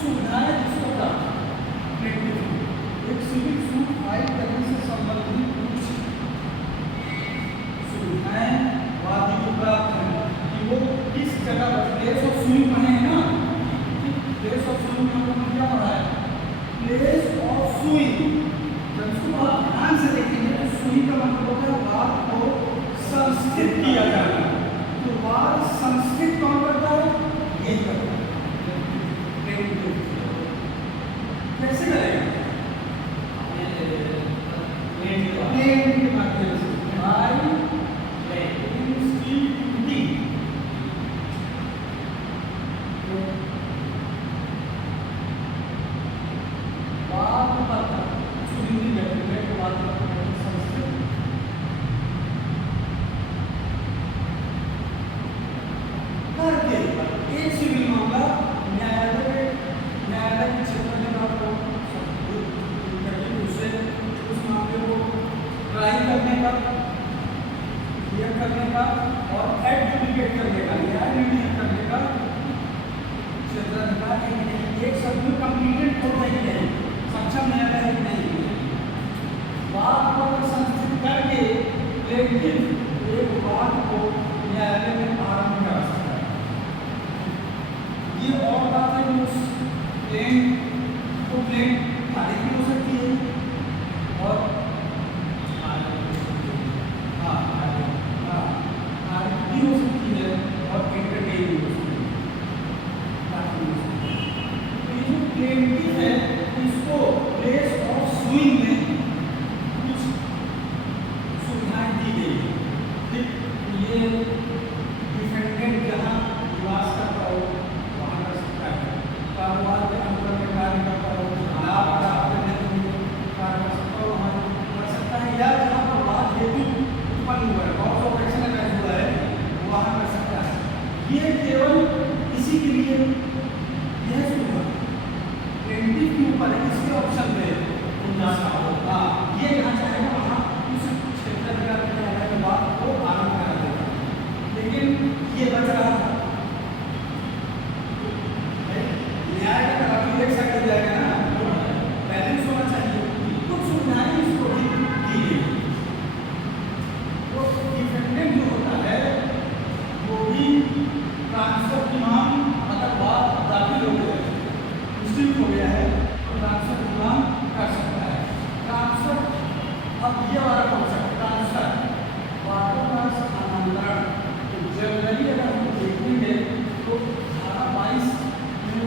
सुविधाएं जिसको प्राप्त एक सिविल सूट फाइल करने से संबंधित कुछ सुविधाएं वादी को प्राप्त हैं कि वो किस जगह प्लेस ऑफ सुइंग पढ़े हैं ना, प्लेस ऑफ सुइंग में हमने क्या पढ़ा है, प्लेस ऑफ सुइंग। जब इसको आप ध्यान से देखेंगे तो सुइंग का मतलब होता है वाद को संस्थित किया जाना। तो वाद संस्थित कौन करता है, ये करता है। कैसे करेगा, प्लेन के माध्यम से बाय एक सिविल मामला न्यायालय के क्षेत्र में बात हो उसे उस मामले को ट्राई करने का, क्लियर करने का और एडजुडिकेट करने का, न्याय निर्णय करने का क्षेत्राधिकार है कि नहीं, एक शब्द में कंप्लीटेड कोर्ट है कि नहीं, सक्षम न्यायालय है कि नहीं, वाद को संस्थित करके प्लेंटिफ एक वाद को न्यायालय में आरंभ करा सकता है। ये और बात है कि उस प्लेन को प्लेन खाली भी हो सकती है और भी हो सकती है और एंटरटेन भी हो सकती है। तो ये जो प्लेंटिफ है इसको प्लेस ऑफ सुइंग में कुछ सुविधाएं दी गई है। ठीक, ये डिफेंडेंट जहाँ निवास करता हो वहाँ कर सकता है, कारोबार के अंतर में कार्य करता हो, लाभ प्राप्त करने के लिए कार्य कर सकता हो वहाँ कर सकता है, या जहाँ पर वाद हेतु उत्पन्न हुआ है, कॉज ऑफ एक्शन अगर हुआ है वहाँ कर सकता है। ये केवल इसी के लिए यह सुविधा प्लेंटिफ के ऊपर है, इसके ऑप्शन पे ये यहाँ चाहेगा वहाँ उस क्षेत्राधिकार के न्यायालय में बात को आरंभ करा देगा, लेकिन ये बच रहा था न्याय का काफी एक साइड जाएगा ना, बैलेंस होना चाहिए, कुछ सुविधाएं इसको भी दी गई। तो डिफेंडेंट जो होता है वो भी ट्रांसफर की मांग अगर बात दाखिल हो गया है, निश्चित हो गया है तो ट्रांसफर की मांग कर सकता है। ट्रांसफर अब ये वाला कॉन्सेप्ट ट्रांसफर वापस स्थानांतरण, तो जनरली अगर हम देखेंगे तो धारा 22 में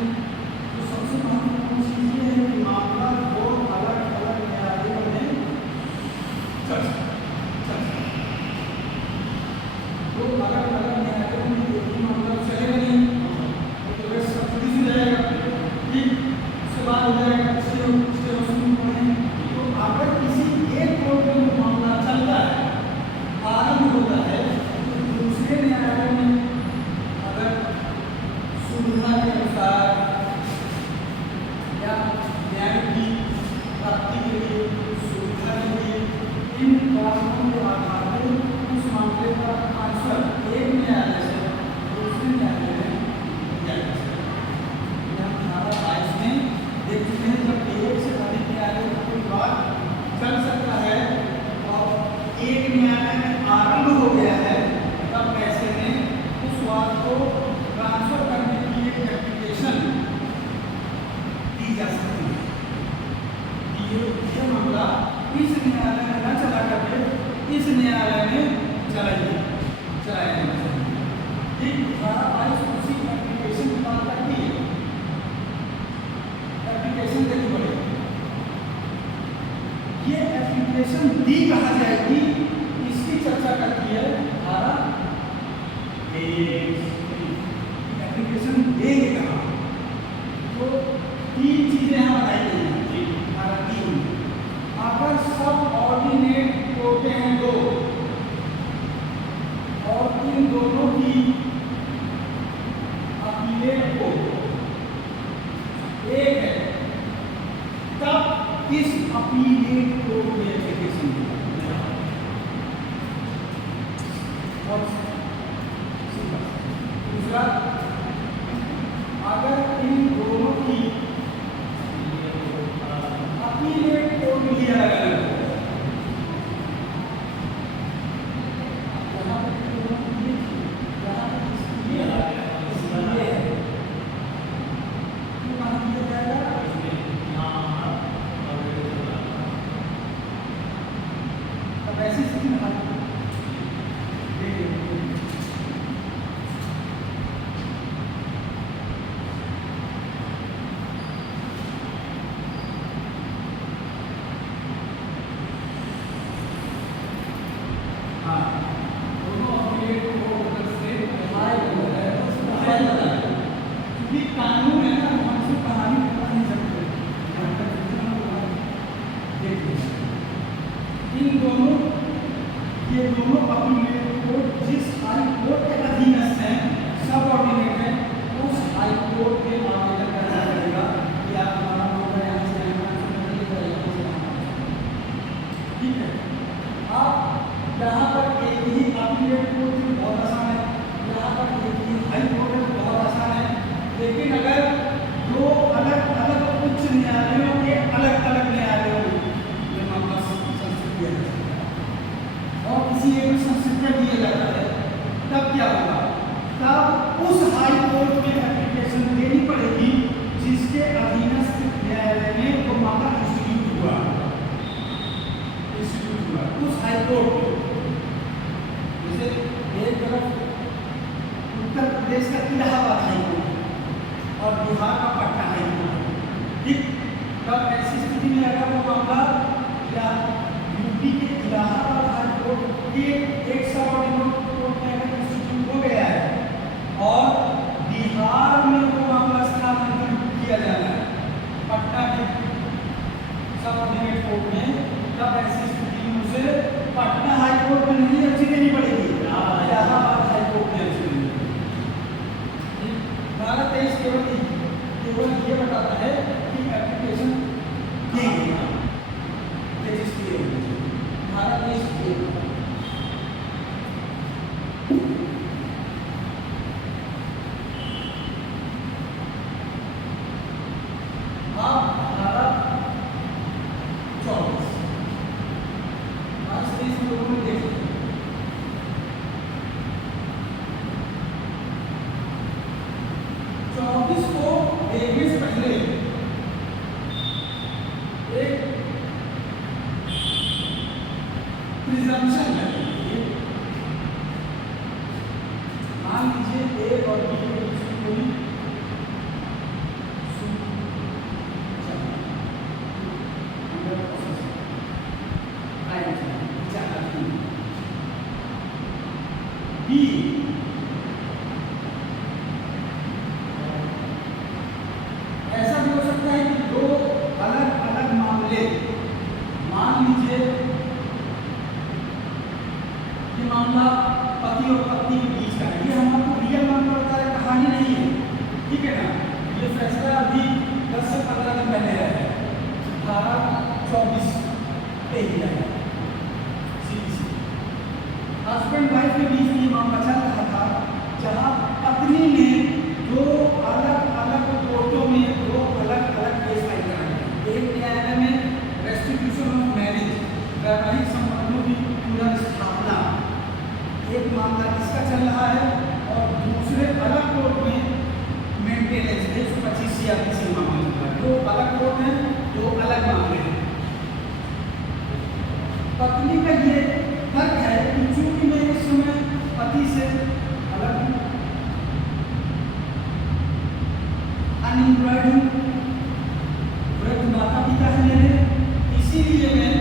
तो सबसे महत्वपूर्ण चीज ये है कि मामला दो अलग अलग न्यायालयों में चल सकता है, दो अलग अलग न्यायालयों में एक ही मामला चलेगा नहीं तो वह सब्सिडी से जाएगा, ठीक, उसके बाद हो जाएगा उसके वसूल होने। तो अगर किसी एक कोर्ट में मामला चलता है, आरंभ होता है, तो दूसरे न्यायालय में अगर सुविधा के अनुसार या न्याय की प्राप्ति के लिए सुविधा के लिए इन कारणों के आधार पर उस मामले का ट्रांसफर एक न्यायालय से दूसरे न्यायालय में किया जा सकता है। यहाँ धारा 22 में देख चुके हैं जब एक से अधिक न्यायालय का कोई बात चल सकता है और एक न्यायालय में आरंभ हो गया है, तब ऐसे में उस बात को ट्रांसफर करने की एक एप्लीकेशन दी जा सकती है। ये मामला इस न्यायालय में न चला करके इस न्यायालय में चलाया जाना चाहिए। ठीक, धारा 22 उसी एप्लीकेशन की बात करती है। एप्लीकेशन देनी पड़ेगी, ये एप्लीकेशन दी कहा जाएगी, इसकी चर्चा करती है धारा 23। एप्लीकेशन देंगे कहाँ, तो 3 चीजें यहाँ बताई गई हैं धारा 3 में। अगर सब ऑर्डिनेट होते हैं दो और इन दोनों की अपीलेट को एक है, तब इस अपीलेट को एप्लीकेशन और दूसरा, अगर इन दोनों की क्या होगा, तब उस हाई कोर्ट में एप्लीकेशन देनी पड़ेगी जिसके अधीनस्थ न्यायालय में वो मामला इंस्टीट्यूट हुआ उस हाई कोर्ट में। जैसे एक तरफ उत्तर प्रदेश का इलाहाबाद हाई कोर्ट और बिहार का पटना हाई कोर्ट, ठीक। तब ऐसी स्थिति में अगर वो मामला या यूपी के इलाहाबाद हाई कोर्ट के एक सबऑर्डिनेट कोर्ट में अगर इंस्टीट्यूट हो गया है और बिहार में वो मामला स्थानांतरित किया जाना है पटना के सबऑर्डिनेट कोर्ट में, तब ऐसी स्थिति में उसे पटना हाई कोर्ट में नहीं अर्जी देनी पड़ेगी, इलाहाबाद हाई कोर्ट में अर्जी देनी पड़ेगी। धारा 23 केवल ये बताता है कि एप्लीकेशन की रजिस्ट्री धारा 23 प्रिजम्पशन है। मान लीजिए ए और बी के बीच में कोई बी ऐसा भी हो सकता है कि दो अलग अलग मामले, मान लीजिए ये मामला पति और पत्नी के बीच का है, ये हम आपको रियल मामला बता रहे, कहानी नहीं है, ठीक है ना। ये फैसला अभी 10 से 15 दिन पहले आया है, धारा 24 पे ही आया। हस्बैंड वाइफ के बीच में ये मामला चल रहा था, जहाँ पत्नी ने दो अलग अलग कोर्टों में दो अलग अलग केस फाइल कराए। एक न्यायालय में रेस्टिट्यूशन ऑफ मैरिज, वैवाहिक संबंधों की पुनर्स्थापना, एक मामला इसका चल रहा है, और दूसरे अलग कोर्ट में मेंटेनेंस 125 CRPC मामला चल रहा है। दो अलग कोर्ट हैं, दो अलग मामले हैं। पत्नी का ये तर्क है कि चूंकि मैं इस समय पति से अलग हूँ, अनएम्प्लॉयड हूँ, वृद्ध माता पिता है मेरे, इसीलिए मैं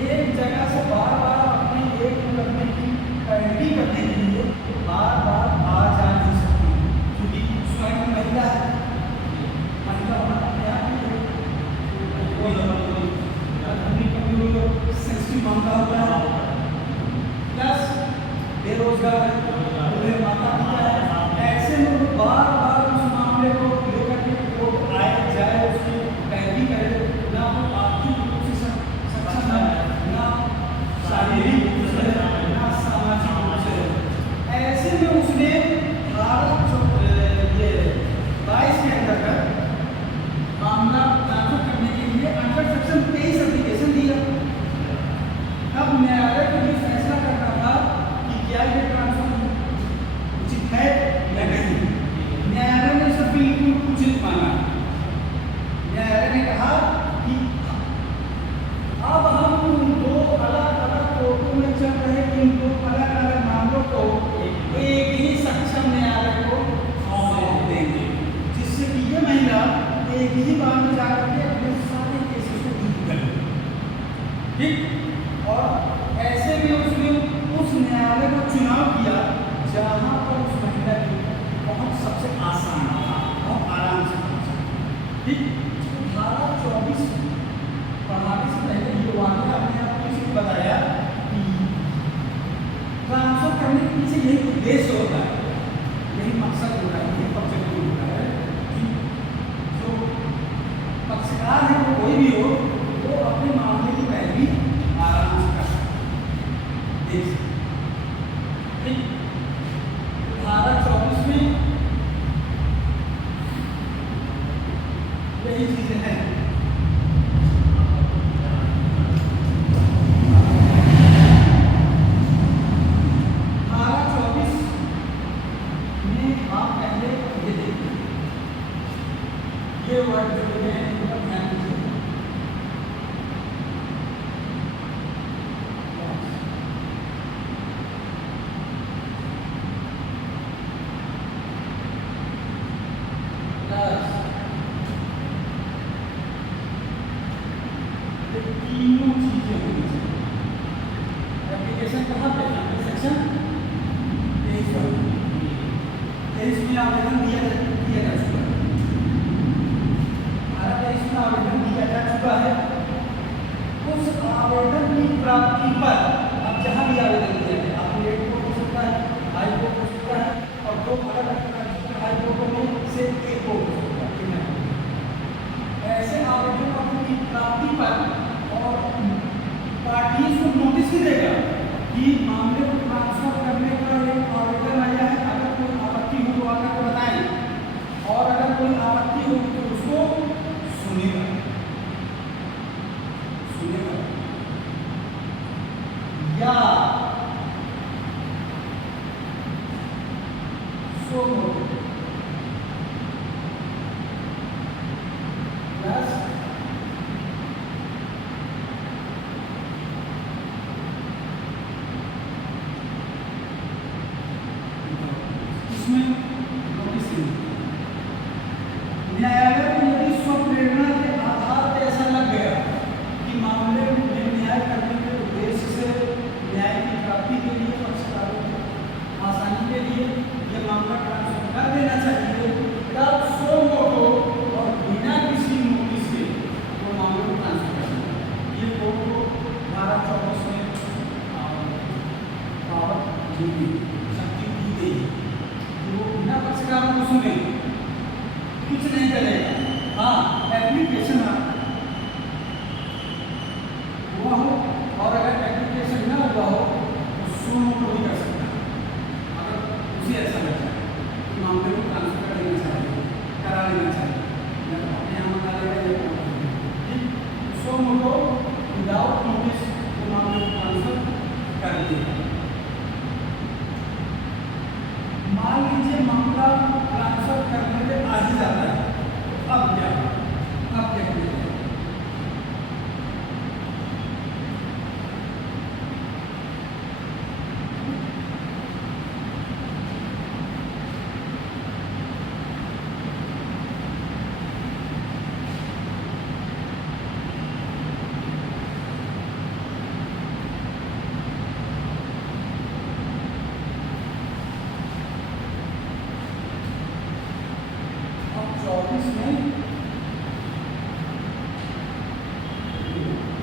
एक जगह से बार बार अपने एक मुकदमे की पैरवी करने के लिए बार बार आ जा नहीं सकती, क्योंकि स्वयं महिला है, महिला होना क्या है, सेंसिटिव मामला होता है, प्लस बेरोजगार है, माता पिता है, ऐसे में वो बार बार उस मामले को लेकर के कोर्ट आए जाए, उसकी पैरवी करे, ना वो आर्थिक रूप से सक्षम है, ना शारीरिक रूप से, ना सामाजिक रूप से। ऐसे में उसने धारा 22 के अंतर्गत मामला दाखिल करने के लिए अंडर सेक्शन 23 एप्लीकेशन दिया। तब न्यायालय को ये फैसला करना था कि क्या ये ट्रांसफर उचित है या नहीं। न्यायालय ने इसे बिल्कुल उचित माना। न्यायालय ने कहा कि अब हम उन दो अलग अलग कोर्टों में चल रहे इन दो अलग अलग मामलों को एक ही सक्षम न्यायालय को सौंप देंगे, जिससे कि ये महिला एक ही बार में जाकर के अपने सारे केसेस को डील कर, ठीक। और ऐसे में उसने उस न्यायालय का चुनाव किया जहाँ पर उस महिला की पहुँच सबसे आसान था और आराम से पहुँचा, ठीक। धारा 24 पढ़ाने से पहले ये वाक़या अपने आप को इसी बताया कि ट्रांसफर करने के पीछे यही उद्देश्य होता है, यही मकसद होता है, यही ऑब्जेक्टिव होता है कि जो पक्षकार है वो कोई भी हो, वो अपने मामले की पैरवी आराम से कर सकते हैं। ठीक, धारा 24 में यही चीजें हैं। धारा 24 23 में आवेदन दिया जा चुका है। 23 में आवेदन दिया जा चुका है। उस आवेदन की प्राप्ति पर अब जहां भी आवेदन दिया गया, अपीलेट कोर्ट हो सकता है, हाई कोर्ट हो सकता है, और दो अलग-अलग हाई कोर्टों में से एक कोर्ट हो सकता है। ऐसे आवेदन की प्राप्ति पर और पार्टीज को नोटिस भी देगा कि मामले को ट्रांसफर करने का एक आवेदन आया है, अगर कोई आपत्ति हो तो आकर बताएं, और अगर कोई आपत्ति हो तो उसको सुनेगा या सो प्लस इसमें नोटिस न्यायालय को यदि स्वप्रेरणा के आधार पर ऐसा लग गया कि मामले में न्याय करने के उद्देश्य से न्याय की प्राप्ति के लिए पक्षकारों को आसानी के लिए यह मामला ट्रांसफर कर देना चाहिए, तब सो मोटो और बिना किसी नोटिस के वो मामले को ट्रांसफर कर सकता है। ये कोर्ट को 12-24 में पावर दी शक्ति दी गई है कि वो बिना पक्षकारों को सुने कुछ नहीं करेगा। हाँ, एप्लीकेशन हुआ हो, और अगर एप्लीकेशन ना हुआ हो तो सो मोटो भी कर सकता है। अगर उसे ऐसा लगता है कि मामले को ट्रांसफर कर देना चाहिए, करा लेना चाहिए, या तो अपने यहाँ बता देगा या सो मोटो विदाउट नोटिस तो मामले को ट्रांसफर कर देगा। मान लीजिए मामला ट्रांसफर करने में आ ही जाता है, तो अब क्या किया जाए?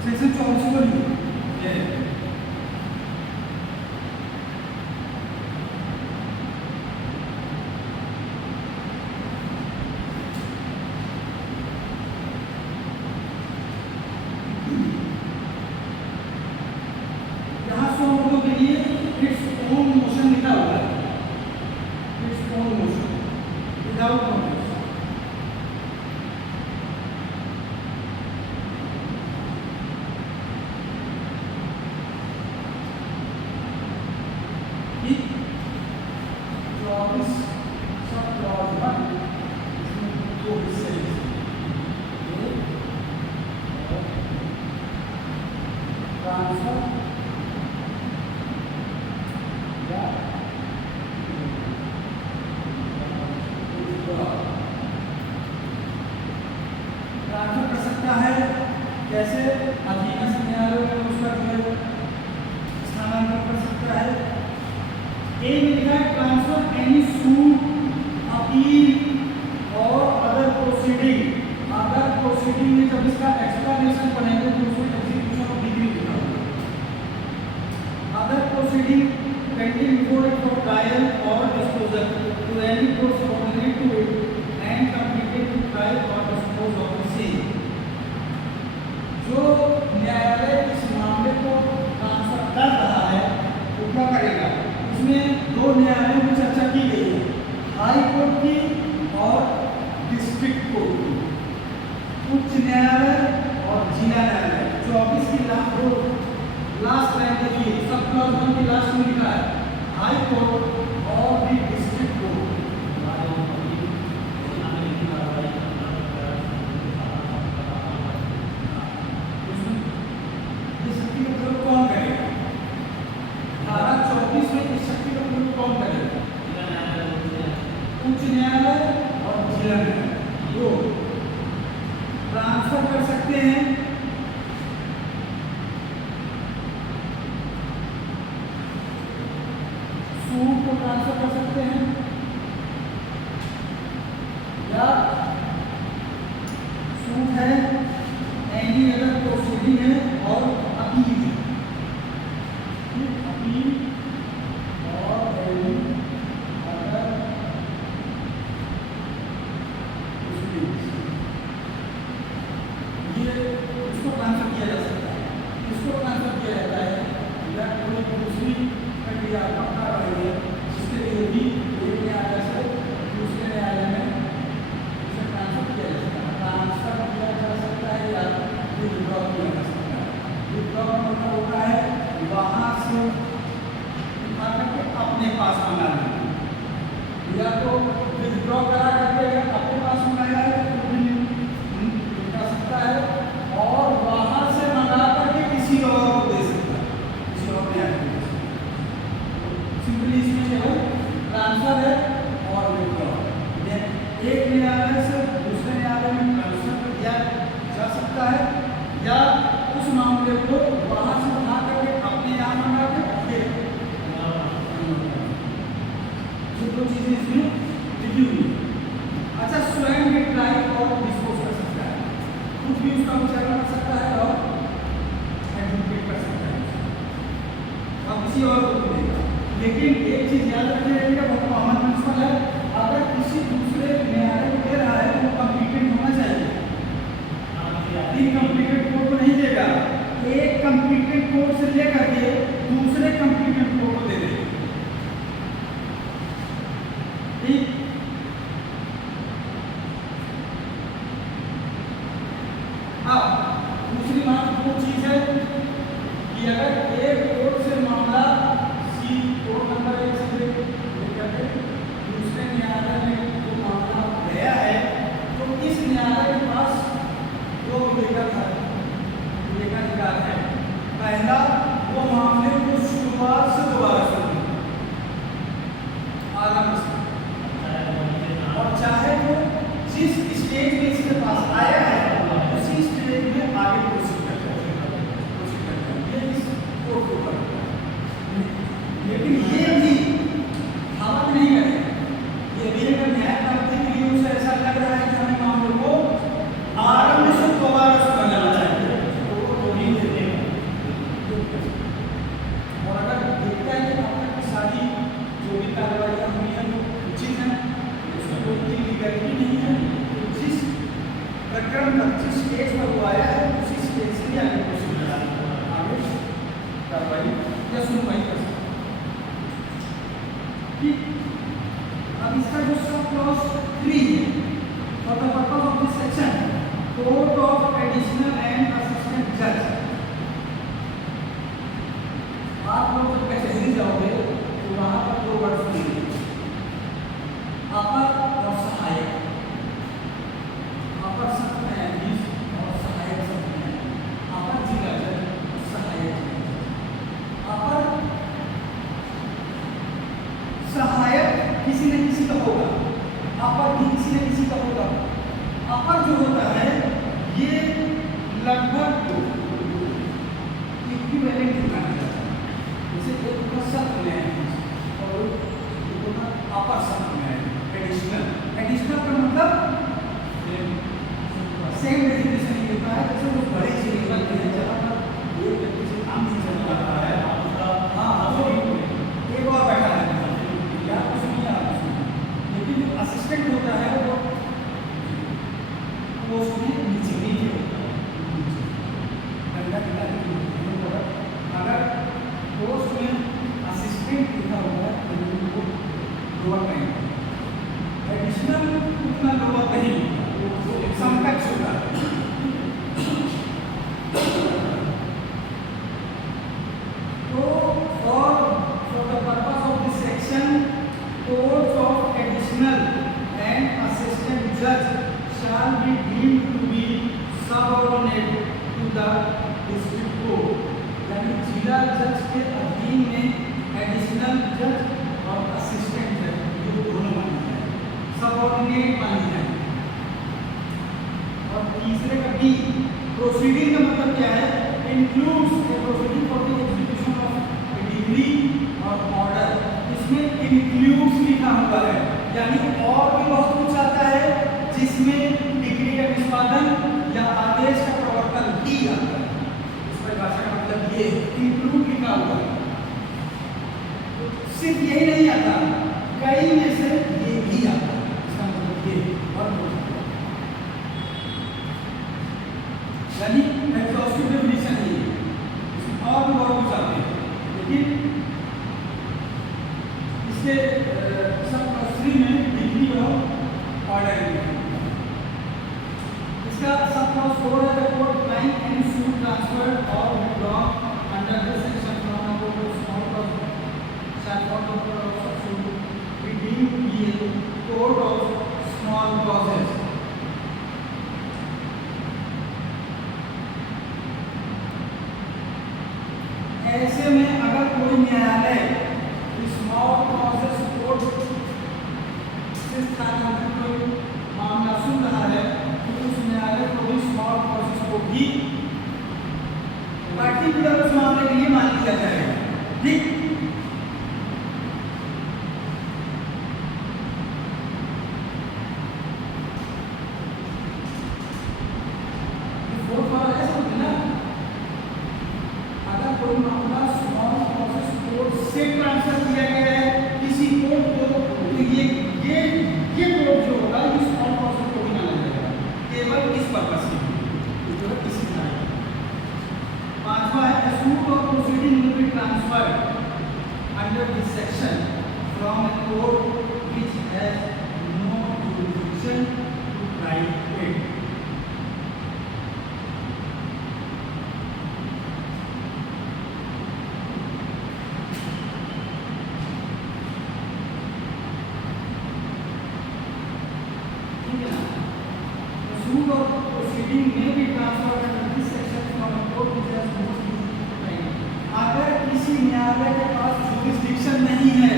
सेक्शन 24 को लिए यहाँ सो मोटो के लिए इट्स ओन मोशन लिखा हुआ है, its own motion without notice. Transfer कर सकता है कैसे? अधीनस्थ न्यायालय में उसका जो स्थानांतरण कर सकता है। ए में लिखा है ट्रांसफर एनी सूट, अपील और अदर प्रोसीडिंग। अदर प्रोसीडिंग में जब इसका एक्सप्लेनेशन पढ़ेंगे तो उसमें एग्जीक्यूशन ऑफ डिग्री लिखा होगा। Other proceeding pending before it for trial और disposal to any court ordinary to it and completed to trial और डिस्पोज ऑफ द सेम। जो न्यायालय इस मामले को ट्रांसफर कर रहा है वो क्या करेगा? इसमें दो न्यायालयों की चर्चा की गई है, हाई कोर्ट की और डिस्ट्रिक्ट कोर्ट की, उच्च न्यायालय और जिला न्यायालय। 24 की लास्ट लाइन देखिए, सब क्लॉज 1 की लास्ट में लिखा है हाई कोर्ट और भी डिस्ट्रिक्ट कोर्ट। कौन करेगा? धारा 24 में इस शक्ति का प्रयोग कौन करेगा? उच्च न्यायालय और जिला न्यायालय दो ट्रांसफर कर सकते हैं। सूट को ट्रांसफर कर सकते हैं या सूट है, एनी अदर प्रोसीडिंग है और अपील है। अपील और एनी अदर प्रोसीडिंग, ये इसको ट्रांसफर किया जा सकता है, इसको ट्रांसफर किया जाता है या कोई दूसरी प्रक्रिया पक्का रही है जिसके लिए भी एक न्यायालय से दूसरे न्यायालय में उसे ट्रांसफर किया जा सकता है। ट्रांसफर किया जा सकता है या विथड्रॉ किया जा सकता है। विथड्रॉ का मतलब होता है वहाँ से उठा करके अपने पास मंगा लेना, या तो विथड्रॉ करा करके अगर अपने पास मंगाया है तो जा सकता है, और वहाँ से मंगा करके किसी और को दे सकता है, किसी और न्यायालय को। सिंपली इसमें केवल ट्रांसफर है और विथड्रॉ। एक न्यायालय से दूसरे न्यायालय में ट्रांसफर किया जा सकता है या उस मामले को वहाँ से उठा करके अपने यहाँ मंगा के फिर ये दो चीजें इसमें लिखी हुई है। अच्छा, स्वयं भी ट्राई और डिस्पोज कर सकता है, खुद भी उसका विचार कर सकता है और एडवोकेट कर सकता है और किसी और को भी देगा। लेकिन एक चीज याद रखनी है, बहुत कॉमन प्रिंसिपल है, अगर किसी दूसरे न्यायालय को दे रहा है तो कंप्लीटेड होना चाहिए। इनकम्प्लीटेड कोड को नहीं देगा, एक कंप्लीटेड कोड से लेकर के दूसरे कंप्लीटेड कोड को दे देगा। ठीक, अब दूसरी महत्वपूर्ण चीज है कि अगर एक कोर्ट से मामला कोर्ट नंबर 1 से लेकर दूसरे न्यायालय में जो मामला गया है तो इस न्यायालय के पास दो विवेकाधिकार है। पहला, वो मामले को शुरुआत से दोबारा सुने, आराम से, और चाहे वो जिस स्टेज में इसके पास आया है उसी स्टेज में आगे प्रोसीड करता है। ये इस कोर्ट के ऊपर, लेकिन ये भी धावत नहीं करेगा। ये भी अगर न्याय प्राप्ति के लिए उसे ऐसा लग रहा है कि हमें मामले को आरंभ से दोबारा सुना जाना चाहिए तो वो नहीं देगा। और अगर देखता है कि अब तक सारी जो भी कार्रवाई हुई है वो उचित है, उसमें कोई इलीगलिटी नहीं है, तो जिस प्रकरण पर जिस स्टेज पर वो आया है उसी स्टेज से ही आगे प्रोसीड आगे कार्रवाई या सुनवाई कर सकते। अब इसका जो सब क्लॉज 3 है, for the purpose of this section court of additional and assistant जज, आप लोग जब कचहरी जाओगे तो वहां पर दो वर्ड मिलेंगे, अपर और सहायक। अपर सत्र न्यायाधीश और सहायक सत्र न्यायाधीश, अपर जिला जज और सहायक जज। अपर सहायक किसी न किसी का होगा, अपर भी किसी न किसी का होगा। अपर जो होता है ये लगभग इक्विवेलेंट माना जाता है, जैसे एक होगा सत्र न्यायाधीश और एक होगा अपर सत्र न्यायाधीश। एडिशनल का मतलब सेम डेजिग्नेशन नहीं देता है, जैसे वो बड़े से लेवल पे है जहाँ पर एक व्यक्ति से काम नहीं चल रहा है, हाँ वो एक और बैठा है या कुछ नहीं या कुछ नहीं। लेकिन जो असिस्टेंट होता है वो उसमें नीचे होता है, अगर पोस्ट में असिस्टेंट लिखा हुआ है तो उनको लोअर नहीं, एडिशनल उतना लोअर नहीं, समकक्ष होता है। तो for the purpose of this section, courts of additional and assistant judge shall be deemed to be subordinate to the district court। यानी जिला जज के अधीन में एडिशनल जज और असिस्टेंट जज ये दोनों माने जाए, सबऑर्डिनेट माने जाए। और तीसरे का बी, प्रोसीडिंग का मतलब क्या है? Includes A proceeding for the execution of A degree और ऑर्डर। इसमें इंक्लूड्स लिखा हुआ है, यानी और भी बहुत कुछ आता है जिसमें डिग्री का निष्पादन या आदेश का प्रवर्तन की जाता है। इस परिभाषा का मतलब ये इंक्लूड लिखा हुआ है। सिर्फ यही नहीं आता, कई में से ये भी आता है। इसका मतलब ये और यानी एग्जॉस्टिव डेफिनेशन है ये, और भी बहुत कुछ आते हैं, लेकिन इसके सब क्लस्टरी में डिग्री और ऑर्डर इसका सब क्लॉज 4 है। The code client and suit transfer और withdraw under this section from the code small clause shall for the suit be deemed be a code of small clauses. ऐसे में अगर कोई न्यायालय स्मॉल क्लॉजेस कोड से स्थानांतरित कोई मामला सुन रहा है तो उस न्यायालय को भी स्मॉल क्लॉजेस को भी पर्टिकुलर उस मामले के लिए मान लिया जाएगा। ठीक, अगर किसी न्यायालय के पास जुरिस्डिक्शन नहीं है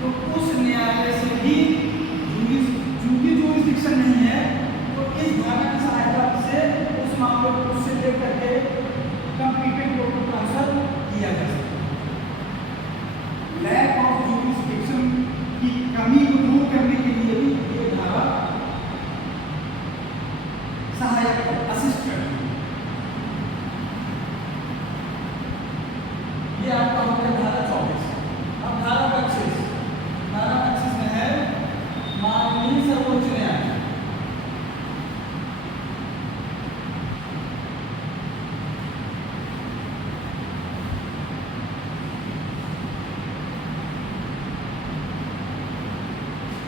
तो उस न्यायालय से भी चूंकि जुरिस्डिक्शन नहीं है तो इस धारा की सहायता से उस मामले को उससे लेकर के कंप्लीटेड कोर्ट को ट्रांसफर किया जा सकता है। लैक ऑफ जुरिस्डिक्शन की कमी को दूर करने के लिए भी ये धारा सहायक असिस्ट करती है। ये आपका हो गया धारा 24। अब धारा 25, धारा 25 में है माननीय सर्वोच्च न्यायालय।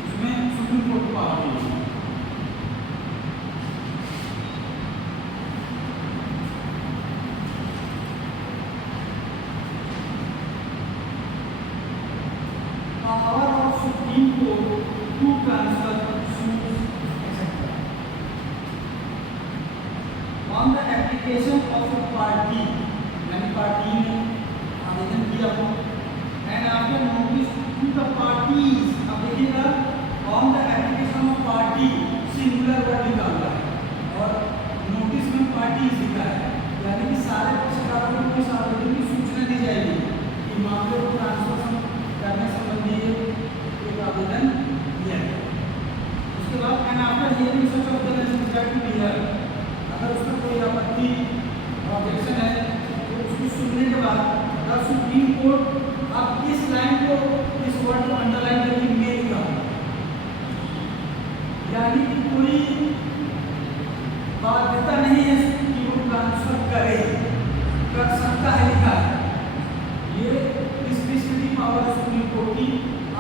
उसमें सुप्रीम कोर्ट को आती है। Power of Supreme Court to transfer suits, etc. On the application of a party, यानी पार्टी ने आवेदन किया हो, and after notice to the parties, अब देखिएगा on the application of party singular word लिखा हुआ है और नोटिस में parties लिखा है, यानी कि सारे पक्षकारों को इस आवेदन की सूचना दी जाएगी कि मामले को ट्रांसफर करने संबंधी एक आवेदन दिया है। उसके बाद and after hearing such of the necessary to be here, अगर उसमें कोई आपत्ति ऑब्जेक्शन है तो उसको सुनने के बाद द सुप्रीम कोर्ट अब इस लाइन को इस वर्ड को अंडरलाइन करके मे लिखा, यानी कि कोई बाध्यता नहीं है कि वो ट्रांसफर करे, कर सकता है लिखा है। ये डिस्क्रिशनरी पावर सुप्रीम कोर्ट की,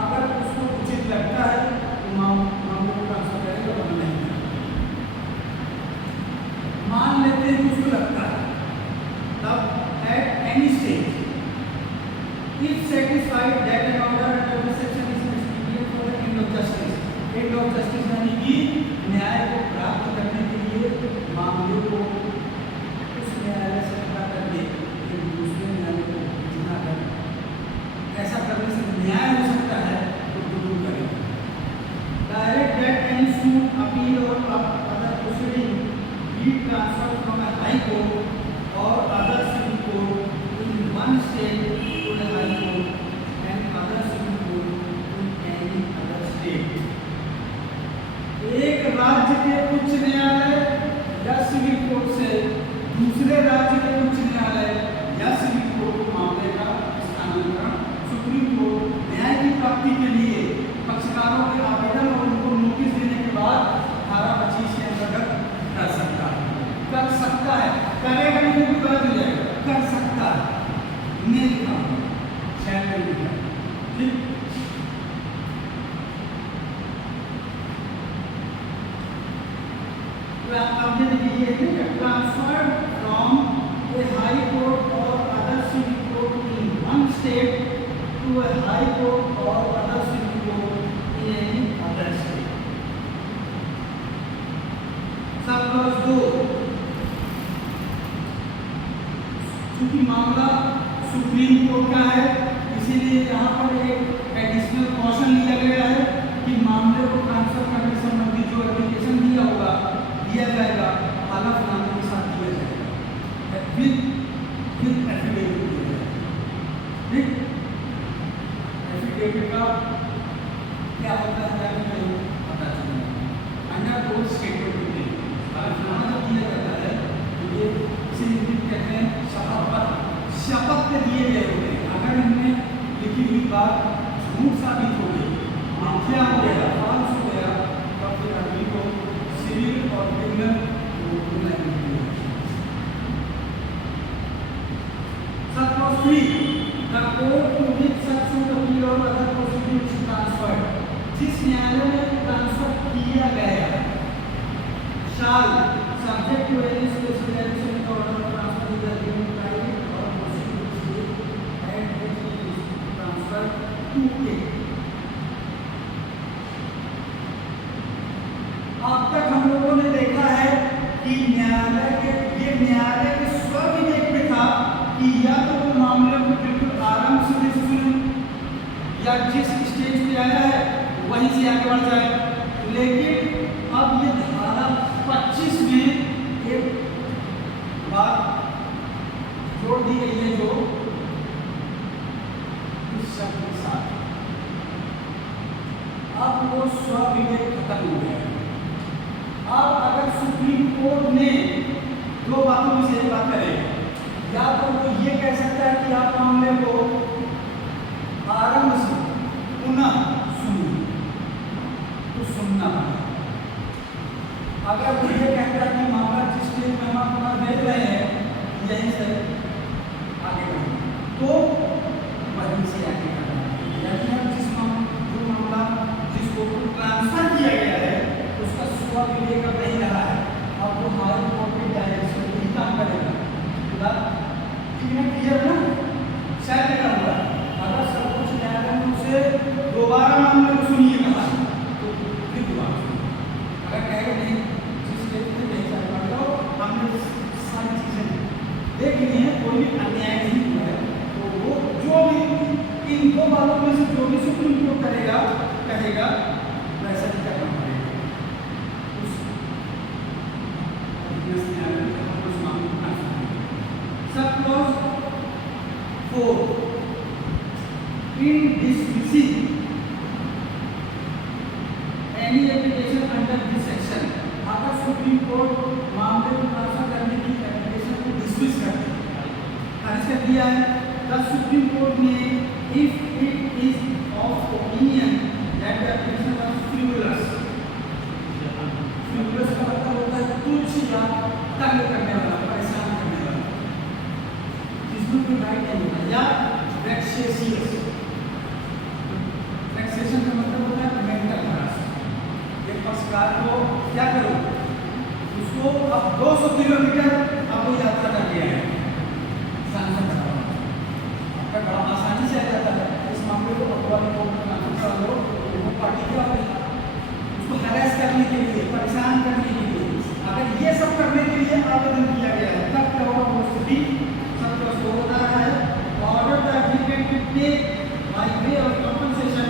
अगर उसको उचित लगता है तो मामले को ट्रांसफर करेगा वरना नहीं। मान लेते हैं कि उसको लगता है, तब at any stage if satisfied that an order under this section is expedient for the end of justice, end of justice यानी कि न्याय को प्राप्त करने के लिए मामले को उस न्यायालय से हटा करके एक दूसरे न्यायालय को भेजना है, ऐसा करने से न्याय हो सकता है तो जरूर करें। Direct that any suit appeal और other proceeding be transfer from a high court और other civil court in one state to the high court and other civil court in any other state. एक राज्य अब ये देखिए transfer from a high court और other civil court in one state to a high court और other civil court in any other state. Sub clause 2, चूंकि मामला supreme court का है इसीलिए यहाँ पर एक एडिशनल कॉशन लिया गया है कि मामले को ट्रांसफर करने संबंधी जो एप्लीकेशन दिया जाएगा हलफनामे के साथ दिया जाएगा विद एफिडेविट दिया जाएगा। ठीक, एफिडेविट का क्या होता है पता चलेगा। अंडर कोर्ट स्टेटमेंट में हलफनामा जब दिया जाता है तो ये इसे कहते हैं शपथ के दिए गए होते हैं। अगर इनमें लिखी हुई बात झूठ साबित हो गई, मिथ्या हो गया, फाल्स हो गया, तो फिर आदमी को सिविल और criminal sub clause 3, the court to which such suit appeal और अदर प्रोसीडिंग्स ट्रांसफर्ड, जिस न्यायालय में ट्रांसफर किया गया shall subject to any special direction order transfer is agreement private और प्रोसीडिंग्स एंड ट्रांसफर टू के। अब तक हम लोगों ने देखा है कि न्यायालय के स्वविवेक में था कि या तो वो मामले को बिल्कुल आराम से डिस्कशन या जिस स्टेज पे आया है वहीं से आगे बढ़ जाए, लेकिन अब ये धारा 25 में एक बात जोड़ दी गई है जो इस शब्द के साथ अब वो स्वविवेक खत्म हो गया है। अब अगर सुप्रीम कोर्ट ने दो बातों में से एक बात करे, या तो वो ये कह सकता है कि आप मामले को आरंभ से पुनः सुनिए तो सुनना पड़ेगा। अगर वो ये कहता है कि मामला जिस स्टेज में हम अपना भेज रहे हैं यहीं से आगे बढ़े तो वहीं से आगे बढ़ना, यानी हम जिस मामला जिसको ट्रांसफर किया गया है उसका स्वविवेक अब नहीं रहा है, अब वो हाई कोर्ट के डायरेक्शन में ही काम करेगा। क्लियर ना, शायद क्या हुआ अगर सर्वोच्च न्यायालय ने उसे दोबारा मामले को सुनिए कहा तो फिर दोबारा अगर कहेगा नहीं जिस स्टेज में नहीं चल पाएगा हमने सारी चीजें देख ली हैं, कोई भी अन्याय नहीं हुआ है, तो वो जो भी इन दो बातों में से जो भी सुप्रीम कोर्ट कहेगा वैसा ही करना पड़ेगा। सब clause 4, in dismissing any application under this section, अगर सुप्रीम कोर्ट मामले को ट्रांसफर करने की एप्लीकेशन को डिसमिस कर दिया है, द सुप्रीम कोर्ट ने if it is of opinion that the application was frivolous, frivolous का मतलब होता है तुच्छ या तंग करने वाला, परेशान करने वाला, जिसमें कोई राइट नहीं होता, या vexatious, वैक्सेशन का मतलब होता है मेंटल हरास। एक पक्षकार को क्या करो, उसको अब 200 किलोमीटर अब वो यात्रा कर गया है, सांसद आपका बड़ा आसानी से आ जाता है इस मामले को अखबार को वो पार्टी क्या होगी उसको हैरेस करने के लिए, परेशान करने के लिए, अगर ये सब करने के लिए आवेदन किया गया है तब क्या होगा, वो स्थिति सब तो होता है। Order the applicant to pay by way of compensation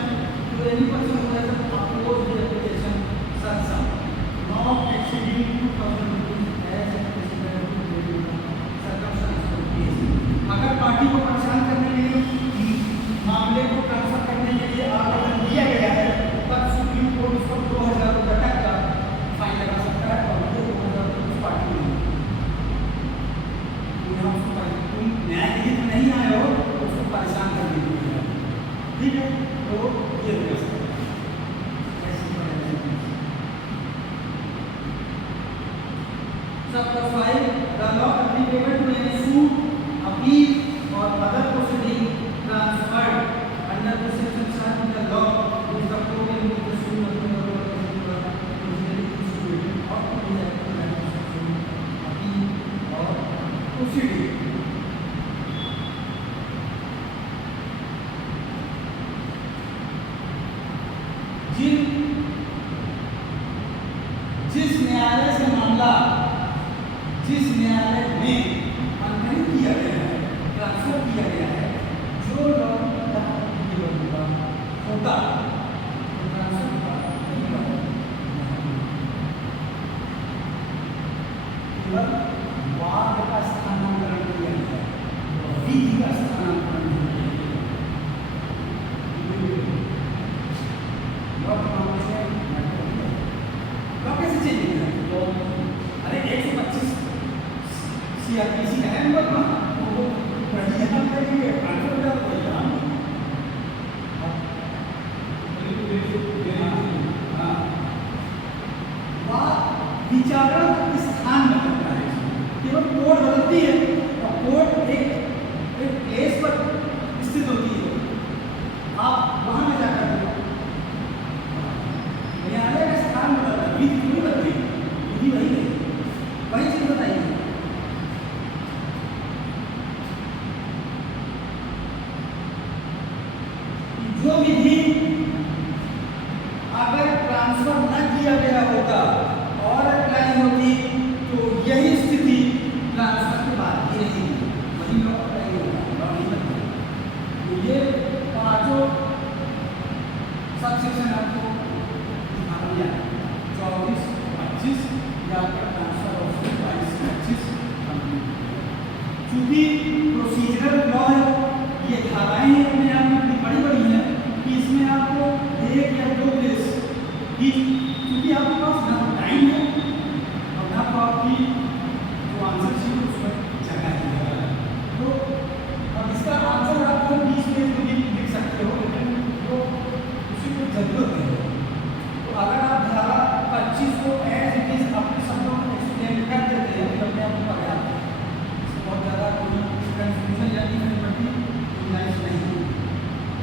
to any person who has oppose the application such sum not exceeding 2000 rupees as president circumstances case. अगर पार्टी को परेशान करने के लिए मामले को ट्रांसफर करने के लिए आवेदन दिया गया है तब सुप्रीम कोर्ट उसको 2000 रुपये तक का फाइन लगा सकता है और वो 2000 रुपये पार्टी में तुम न्यायहीन नहीं आए हो तो उसको परेशान करने के लिए, ठीक है, तो ये व्यवस्था सब file the law applicable to any suit appeal और other proceeding transferred under the section 7 of the law is the court in which the suit of the जिन जिस न्यायालय से मामला जिस न्यायालय में अंतरित किया गया है, ट्रांसफर किया गया है, जो लॉ होगा वाद का स्थानांतरण किया गया है, विधि का स्थानांतरण किया कैसे चेंज हो अरे 125 सीआरपीसी है वो यहाँ करेंगे विचारण स्थान बदलता है, केवल कोड बदलती है और कोड एक प्लेस पर स्थित होती है, आप वहां में जाकर न्यायालय का स्थान बदलता है, विधि क्यों बदली, विधि वही है, वही चीज बताइए। जो विधि अगर ट्रांसफर न किया गया होगा और अप्लाई होती तो यही स्थिति ट्रांसफर के बाद ही रहेगी, वही लॉ अप्लाई होगा, तो ये पांचों सब सेक्शन आपको 24, 25 या ट्रांसफर ऑफ 22, 25 चूंकि प्रोसीजरल लॉ है, ये धाराएं अपने आप में इतनी बड़ी बड़ी हैं कि इसमें आपको एक या दो केस क्योंकि आपके पास ना टाइम है और ना तो आपकी